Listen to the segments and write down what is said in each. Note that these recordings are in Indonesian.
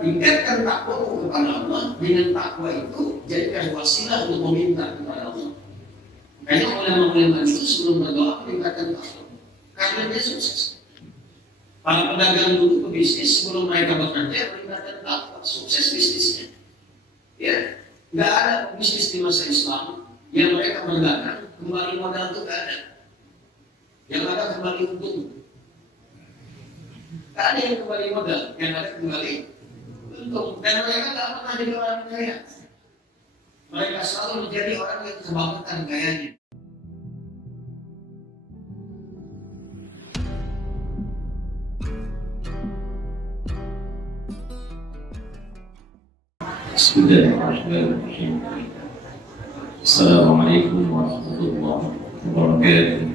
tingkatkan takwa kepada Allah. Dengan takwa itu jadikan wasilah untuk meminta kepada Allah. Makanya ulama-ulama itu sebelum berdoa meningkatkan takwa, karena dia sukses. Para pedagang dulu pebisnis sebelum mereka bekerja meningkatkan takwa, sukses bisnisnya. Ya, nggak ada bisnis di masa Islam yang mereka berdagang kembali modal itu nggak ada. Yang ada kembali untung. Nggak ada yang kembali modal, yang ada kembali untung. Dan mereka nggak pernah jadi orang kaya. Mereka selalu menjadi orang yang kebangetan kayanya. Bismillahirrahmanirrahim. Assalamualaikum warahmatullahi wabarakatuh.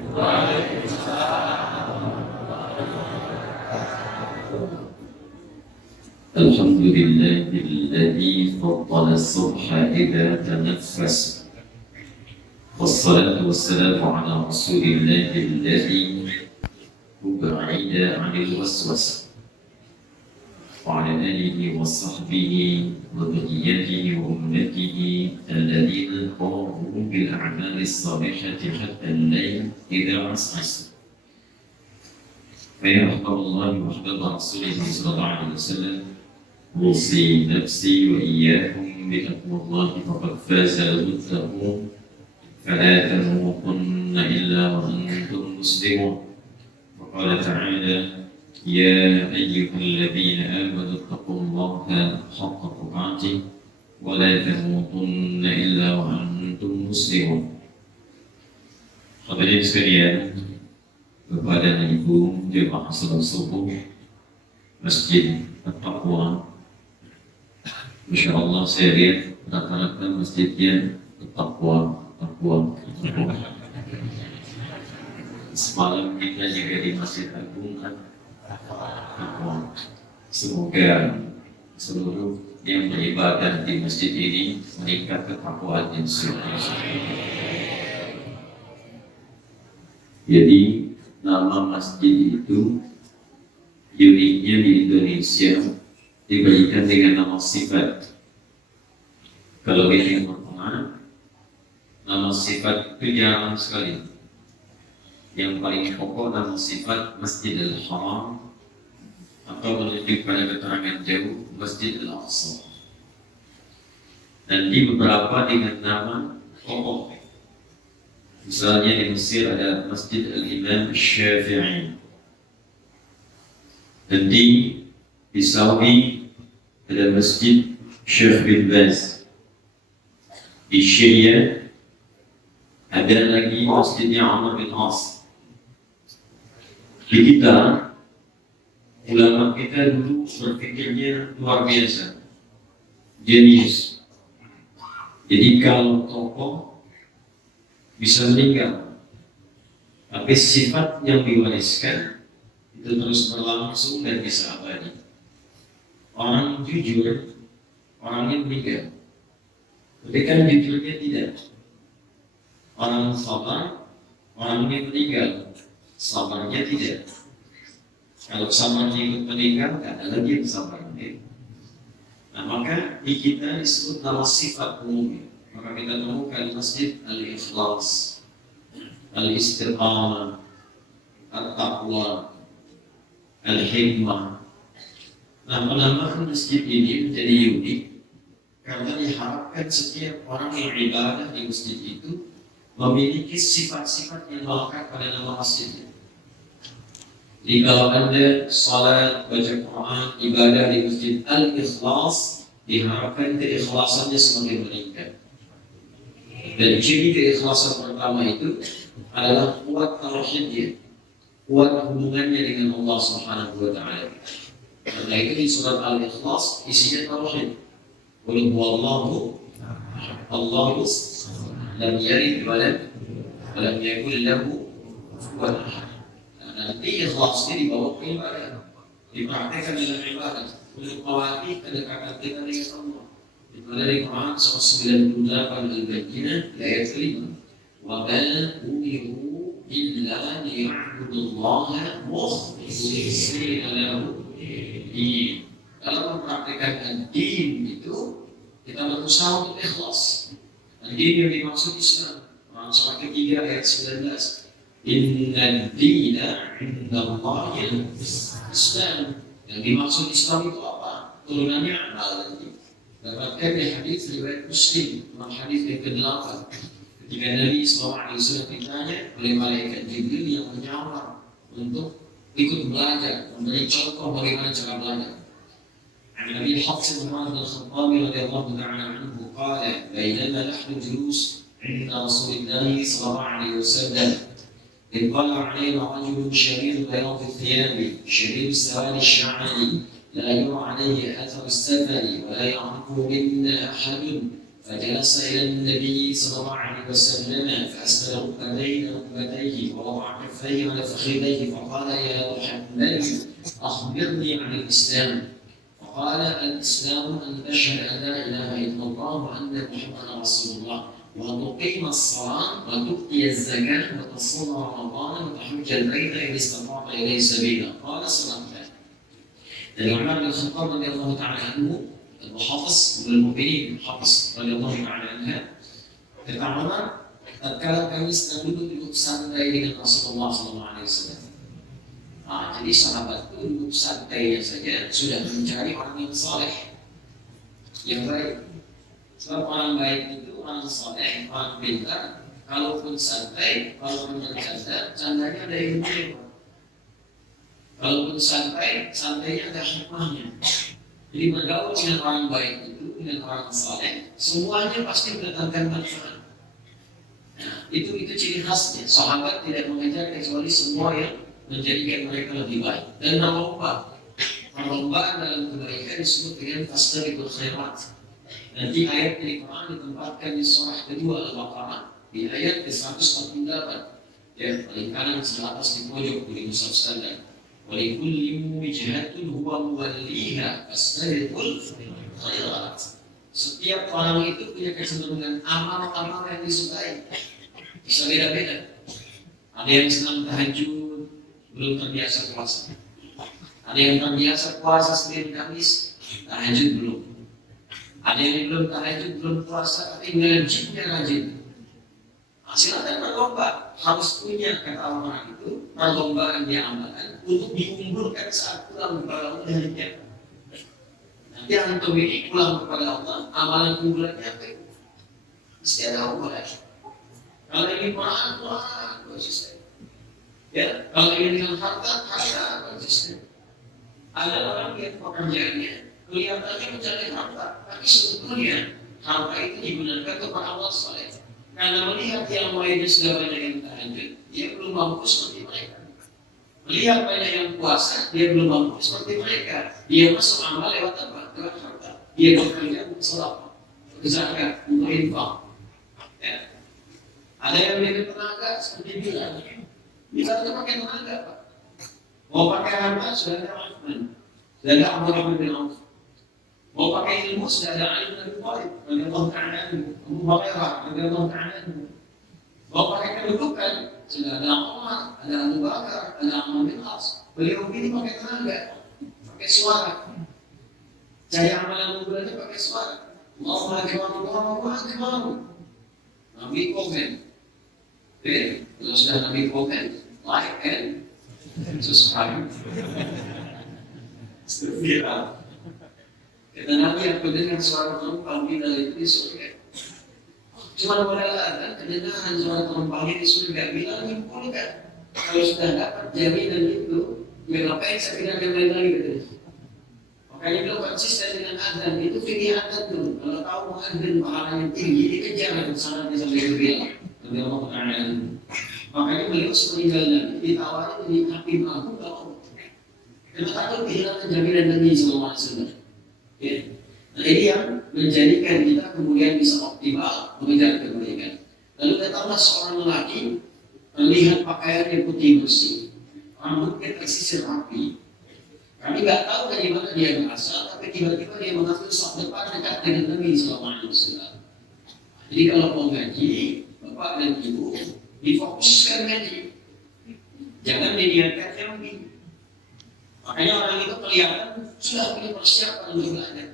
Alhamdulillahilladzi faddala as-subha idza tanaffas. Wassalatu wassalamu ala rasulillahilladzi ub'ida 'anil waswas. وعلى آله وصحبه وذريته وأمته الذين قاموا بالأعمال الصالحة حتى الليل إذا عسعس. فيا أحباب الله وأحباب رسوله صلى الله عليه وسلم، أوصي نفسي وإياكم بتقوى الله فقد فاز المتقون، فلا تموتن إلا وأنتم مسلمون. وقال تعالى: يا أيها الذين آمنوا اتقوا الله حق تقاته ولا تموتن إلا وأنتم مسلمون. Hadirin sekalian, Bapak dan Ibu jemaah salat subuh Masjid At-Taqwa, Masya Allah saya lihat rata-rata masjidnya At-Taqwa. Semalam kita juga di Masjid Agung Semoga seluruh yang beribadah di masjid ini meningkat ketakwaan insyaallah. Jadi nama masjid itu uniknya di Indonesia diberikan dengan nama sifat. Kalau ini berpengaruh, nama sifat itu jarang sekali. Yang paling pokok nama sifat Masjidil Haram atau merujuk pada keterangan jauh Masjid Al-Aqsa. Dan di beberapa dengan nama pokok. Misalnya di Mesir ada Masjid Al-Imam Syafi'i. Dan di Saudi ada Masjid Syekh bin Baz. Di Syria ada lagi Masjidnya Umar bin As. Di kita, ulama kita dulu berpikirnya luar biasa, jenius. Jadi kalau tokoh bisa meninggal, tapi sifat yang diwariskan itu terus berlangsung dan bisa abadi. Orang jujur, orangnya meninggal, tapi kan jujurnya tidak. Orang sabar, orangnya meninggal, sabarnya tidak. Kalau sabarnya ikut meninggal, tidak ada lagi yang sabarnya. Nah, maka di kita disebut nama sifat umumnya. Maka kita temukan Masjid Al-Ikhlas, Al-Istiqamah, At-Taqwa, Al-Hikmah. Nah, penamaan masjid ini menjadi unik karena diharapkan setiap orang yang ibadah di masjid itu memiliki sifat-sifat yang melekat pada nama masjidnya. Jadi kalau Anda salat, baca Quran, ibadah di Masjid Al-Ikhlas, diharapkan keikhlasannya semakin meningkat. Dan ciri keikhlasan pertama itu adalah kuat tauhidnya, kuat hubungannya dengan Allah Subhanahu wa Ta'ala. Karena itu di surat Al-Ikhlas isinya tauhid. Qul huwallahu Allahu lam yalid wa lam yakul lahu kufuwan ahad. Nanti ikhlas ini dibawa ke ibadah, dipraktekkan dalam ibadah untuk melatih kedekatan kita dengan Allah. Dari Quran surah 98 Al-Baqarah ayat 5. Wa ma umiru illa liya'budullaha mukhlishina lahu din. dalam mempraktikkan ad-din itu kita berusaha untuk ikhlas. Ad-din yang dimaksud Islam. Surah ketiga ayat 19. Inna ad-dina 'indallahil Islam. Yang dimaksud Islam itu apa? Turunannya amal. Dapatkan di hadis riwayat Muslim, hadis yang ke-8. Ketika Nabi SAW ditanya oleh malaikat Jibril yang menyamar untuk ikut belajar, memberi contoh bagaimana cara belajar. Nabi Hafs bin Umar bin Khattab radhiyallahu ta'ala anhu qala bainama nahnu julus 'inda Rasulillah sallallahu alaihi wasallam إذ طلع علينا رجل شديد بياض الثياب شديد سواد الشعر لا يرى عليه أثر السفر ولا يعرفه منا أحد فجلس إلى النبي صلى الله عليه وسلم فأسند ركبتيه ووضع كفيه على فخذيه فقال يا محمد أخبرني عن الإسلام فقال الإسلام أن تشهد أن لا إله إلا الله وأن محمدا رسول الله وتقيم الصلاة وتؤتي الزكاة وتصوم رمضان وتحج البيت إن استطعت إليه سبيلا قال صدقت. Dari Umar bin Khattab radhiyallahu ta'ala anhu, Al-Hafiz Al-Mu'minin Hafiz radhiyallahu ta'ala anha, kata Umar, tatkala kami sedang duduk santai dengan Rasulullah SAW. Jadi sahabat itu duduk santainya saja sudah mencari orang yang saleh, yang baik. Sebab orang baik itu orang saleh, orang pintar. Kalaupun santai, kalaupun bercanda, candanya ada ilmunya. Kalaupun santai, santainya ada hikmahnya. Jadi bergaul dengan orang baik itu, dengan orang saleh, semuanya pasti mendatangkan manfaat. Nah, itu ciri khasnya. Sahabat tidak mengejar kecuali semua yang menjadikan mereka lebih baik. Dan perlombaan dalam kebaikan disebut dengan fastabiqul khairat. Nanti ayat di Quran ditempatkan di surah kedua Al-Baqarah di ayat ke-148. Ya, paling kanan sebelah atas di pojok di mushaf standar. Walikulli wijhatun huwa muwalliha fastabiqul khairat. Setiap orang itu punya kecenderungan amal-amal yang disukai. Bisa beda-beda. Ada yang senang tahajud, belum terbiasa puasa. Ada yang terbiasa puasa Senin Kamis, tahajud belum. Ada yang belum tahajud, belum puasa, tapi ngajinya rajin. Silakan berlomba, harus punya kata orang itu perlombaan diamalkan untuk diunggulkan saat pulang kepada Allah dari kiamat. Nanti antum ini pulang kepada Allah, amalan unggulannya apa itu? Mesti ada unggulan. Kalau ingin Quran konsisten. Ya, kalau ingin dengan harta konsisten. Ada orang yang pekerjaannya kelihatannya mencari harta, tapi sebetulnya harta itu digunakan untuk amal saleh. Karena melihat yang lainnya sudah banyak yang tahajud, dia belum mampu seperti mereka. Melihat banyak yang puasa, dia belum mampu seperti mereka. Dia masuk amal lewat apa? Lewat harta. Dia bekerja untuk sedekah, zakat, untuk infak. Ya. Ada yang dengan tenaga seperti bilang, kita harus pakai tenaga, Pak. Mau pakai harta sudah ada Rahman, sudah ada Abdurrahman bin Auf. Mau pakai ilmu sudah ada Ali bin Abi Thalib, radhiyallahu ta'ala anhu, Abu Hurairah, radhiyallahu ta'ala anhu. Mau pakai kedudukan sudah ada Umar, ada Abu Bakar, ada Amr bin As. Beliau ini pakai tenaga, pakai suara. Cari amalan unggulannya pakai suara. Allahu akbar, Allahu akbar. Nabi komen. Kalau sudah Nabi komen, like and subscribe. Setelah kata Nabi yang mendengar suara terompang di dalam itu surga. Cuma modal ada kedengaran suara terompang di surga bilang nyimpulkan. Kalau sudah dapat jaminan itu, ngapain saya tidak akan lain lagi gitu. Makanya beliau konsisten dengan adzan itu pilih adzan dulu. Kalau tahu mau adzan pahalanya tinggi, dikejar dengan sanad sampai itu bilang. Allah Taala. Makanya beliau sepeninggal Nabi ditawari jadi hakim agung kalau karena takut kehilangan jaminan Nabi Sallallahu Alaihi Wasallam. Ya. Nah ini yang menjadikan kita kemudian bisa optimal mengejar kebaikan. Lalu datanglah seorang lelaki melihat pakaiannya putih bersih, rambutnya tersisir rapi. Kami nggak tahu dari mana dia berasal, tapi tiba-tiba dia mengaku saf depan dekat dengan Nabi Sallallahu Alaihi Wasallam. Jadi kalau mau ngaji, bapak dan ibu difokuskan ngaji, jangan diniatkan yang begini. Makanya orang itu kelihatan sudah punya persiapan untuk belajar.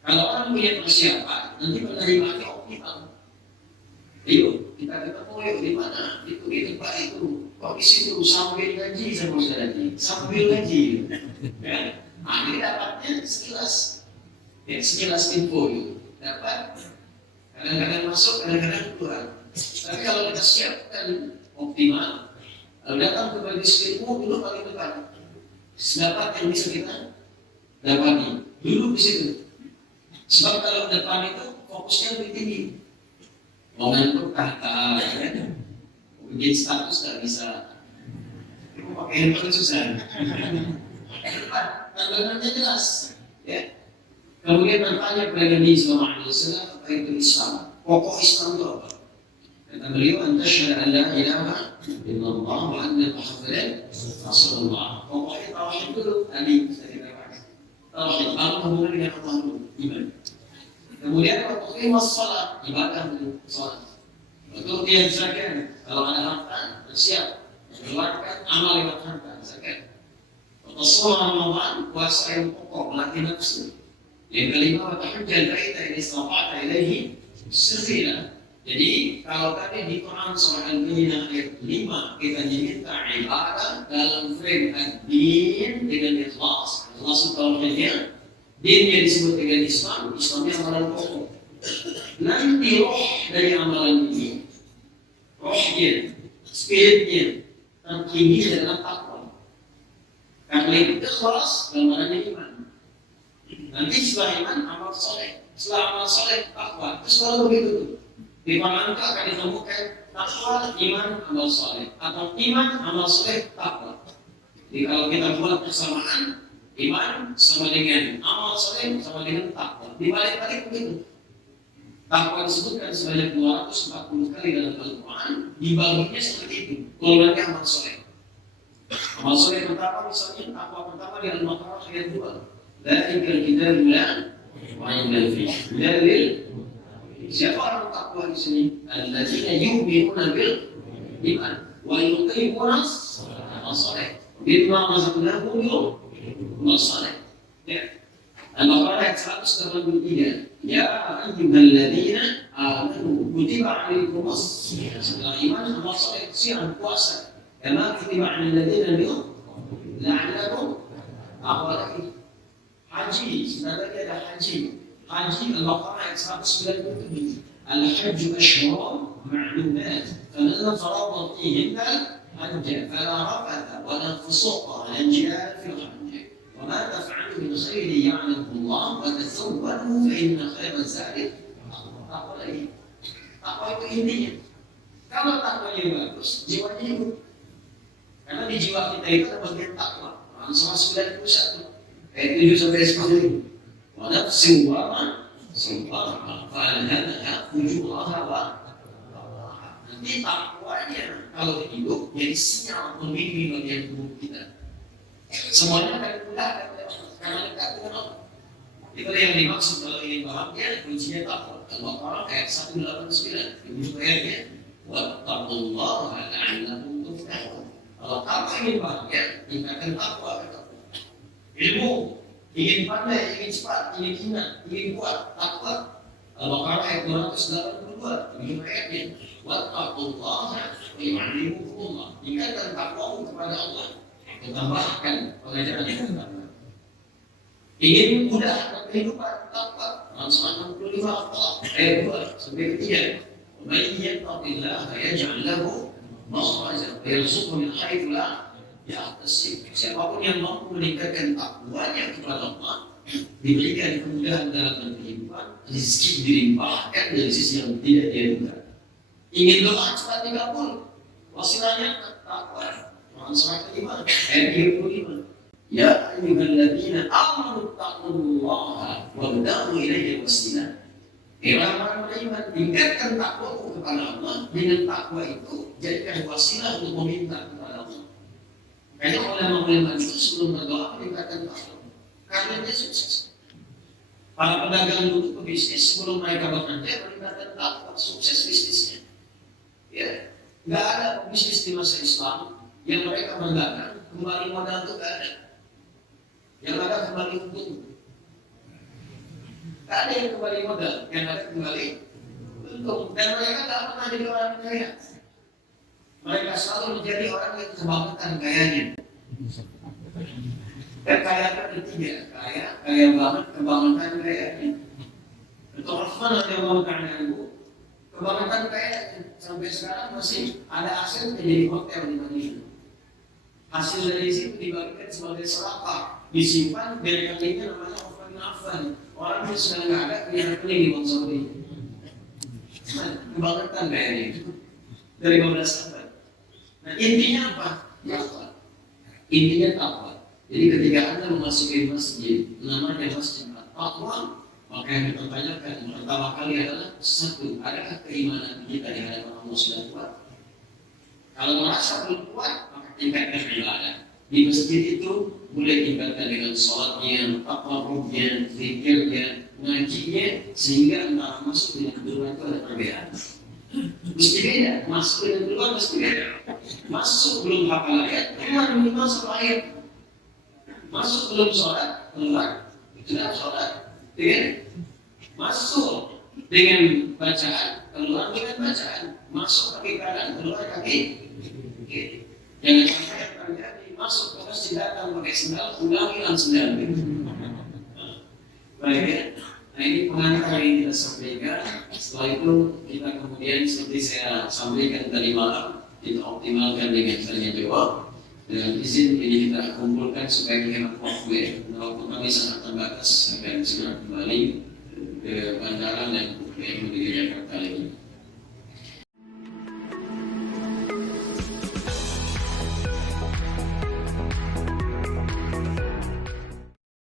Kalau orang punya persiapan, nanti penerimaannya optimal. Ayo, kita ketemu yuk di mana? Itu di tempat itu. Kok di situ sambil ngaji sama saudara, sambil ngaji. Ya. Nah, ini dapatnya sekilas, ya, sekilas info itu dapat. Kadang-kadang masuk, kadang-kadang keluar. Tapi kalau kita siapkan optimal, kalau datang ke majelis ilmu dulu paling depan. Dapat yang bisa kita dapati dulu di situ. Sebab kalau depan itu fokusnya lebih tinggi. Momentum kata, ya, bikin status nggak bisa. Aku pakai handphone susah. Depan, tanggapannya jelas. Ya. Kemudian bertanya kepada Nabi Sallallahu Alaihi Wasallam apa itu Islam? Pokok Islam itu apa? Kata beliau, "Antasyhadu an la ilaha illallah wa anna Muhammadan Rasulullah." Pokoknya tauhid dulu tadi saya katakan. Tauhid Allah hubungan dengan Allah dulu, iman. Kemudian waktu salat, ibadah dulu, salat. Waktu dia zakat, kalau ada harta, bersiap mengeluarkan amal lewat harta, zakat. Waktu sholat Ramadan, puasa yang pokok, melatih nafsu. Yang kelima, watahujjal baita in istata'ta ilaihi sabila. Jadi kalau tadi di Quran surah Al-Baqarah ayat 5 kita diminta ibadah dalam frame ad-din dengan ikhlas. Ikhlas tauhidnya, dinnya disebut dengan Islam, Islamnya amalan pokok. Nanti roh dari amalan ini, rohnya, spiritnya tertinggi adalah takwa. Karena itu ikhlas gambarannya iman. Nanti setelah iman amal soleh, setelah amal soleh takwa, itu selalu begitu. Di mana akan ditemukan takwa, iman, amal soleh, atau iman, amal soleh, takwa. Jadi kalau kita buat persamaan, iman sama dengan amal soleh sama dengan takwa. Dibalik-balik begitu. Takwa disebutkan sebanyak 240 kali dalam Al-Quran, dibaginya seperti itu. Golongannya amal soleh. Amal soleh pertama misalnya takwa pertama di Al-Baqarah ayat 2. Dzalika al-kitabu la raiba fihi dalil. Siapa orang takwa di sini? Alladzina yu'minuna bil iman wa yuqimuna as-shalah. Bima razaqnahum yusalih. Ya. Al-Baqarah ayat 183. Ya ayyuhalladzina amanu kutiba 'alaikumus setelah iman amal saleh siang puasa. Kama kutiba 'alal ladzina min la'allakum aqwalaki. Haji, sebentar lagi ada haji. Haji Al-Baqarah ayat 197. Al-hajju ashhurun ma'lumat. Faman farada fihinna al-hajja fala rafatha wala fusuqa wala jidala fil hajj. Wa ma taf'alu min khairin ya'lamuhu Allah wa tazawwadu fa inna khayra zadi taqwa. Takwa itu intinya. Kalau takwanya bagus, jiwanya hidup. Karena di jiwa kita itu ada bagian takwa. Al-Surah 91. Ayat 7 sampai 10. Wa nafsin wa ma sawaha fa'alhamaha fujuraha wa taqwaha. Nanti takwanya kalau hidup jadi sinyal pembimbing bagian tubuh kita. Semuanya akan mudah karena dekat dengan Allah. Itu yang dimaksud kalau ingin pahamnya kuncinya takwa. Al-Baqarah ayat 189. Itu ayatnya wattaqullaha la'allakum tuflihun. Kalau kamu ingin bahagia, tingkatkan takwa. Ilmu, ingin pandai, ingin cepat, ingin hina, ingin kuat, takwa. Al-Baqarah ayat 282, begini ayatnya. Wattaqullaha wa yu'allimukumullah. Tingkatkan takwamu kepada Allah, tambahkan pengajaran yang benar. Ingin mudah dalam kehidupan, takwa. Al-Surah 65 ayat 2 sampai 3. Wa may yattaqillaha yaj'al lahu makhraja wa yarzuqhu min haitsu la yahtasib. Siapapun yang mampu meningkatkan takwanya kepada Allah, diberikan kemudahan dalam kehidupan, rezeki dilimpahkan dari sisi yang tidak dia duga. Ingin doa cepat dikabul, wasilahnya takwa. Surah kelima ayat 35. Ya ayyuhalladzina amanu taqullaha wabtaghu ilaihi wasilah. Orang beriman, tingkatkan takwamu kepada Allah. Dengan takwa itu jadikan wasilah untuk meminta kepada Allah. Karena ulama-ulama itu sebelum berdoa meningkatkan takwa. Karena dia sukses. Para pedagang dulu pebisnis sebelum mereka bekerja meningkatkan takwa, sukses bisnisnya. Ya, nggak ada pebisnis di masa Islam yang mereka berdagang kembali modal itu nggak ada. Yang ada kembali untung. Tak ada yang kembali modal, yang ada kembali untung. Dan mereka tak pernah jadi orang kaya. Mereka selalu menjadi orang yang kebangetan kayanya. Kekayaan ketiga, kaya banget, kebangetan kayanya. Itu Utsman radhiyallahu ta'ala anhu. Kebangetan kayanya sampai sekarang masih ada aset menjadi hotel di Madinah. Hasil dari situ dibagikan sebagai sedekah, disimpan di rekeningnya namanya Utsman bin Affan. Orang yang sudah nggak ada punya rekening di Bank Saudi. Kebangetan kayaknya itu dari 15 abad. Nah intinya apa? Takwa. Intinya takwa. Jadi ketika Anda memasuki masjid, namanya masjid takwa, maka yang dipertanyakan pertama kali adalah satu, adakah keimanan kita di hadapan Allah sudah kuat? Kalau merasa belum kuat, maka tingkatkan ibadah. Di masjid itu boleh tingkatkan dengan sholatnya, taqarrubnya, zikirnya, ngajinya, sehingga antara masuk dengan keluar itu ada perbedaan. Mesti beda, masuk dengan keluar mesti beda. Masuk belum hafal ayat, keluar belum masuk ayat. Masuk belum sholat, keluar sudah sholat. Masuk dengan bacaan, keluar dengan bacaan. Masuk kaki kanan, keluar kaki kiri. Jangan sampai terjadi masuk ke masjid datang pakai sendal, pulang hilang sendal. Baik ya. Nah ini pengantar yang kita sampaikan. Setelah itu kita kemudian seperti saya sampaikan tadi malam, kita optimalkan dengan tanya jawab. Dengan izin ini kita kumpulkan supaya hemat waktu ya. Waktu kami sangat terbatas, akan segera kembali ke bandara dan yang menuju Jakarta lagi.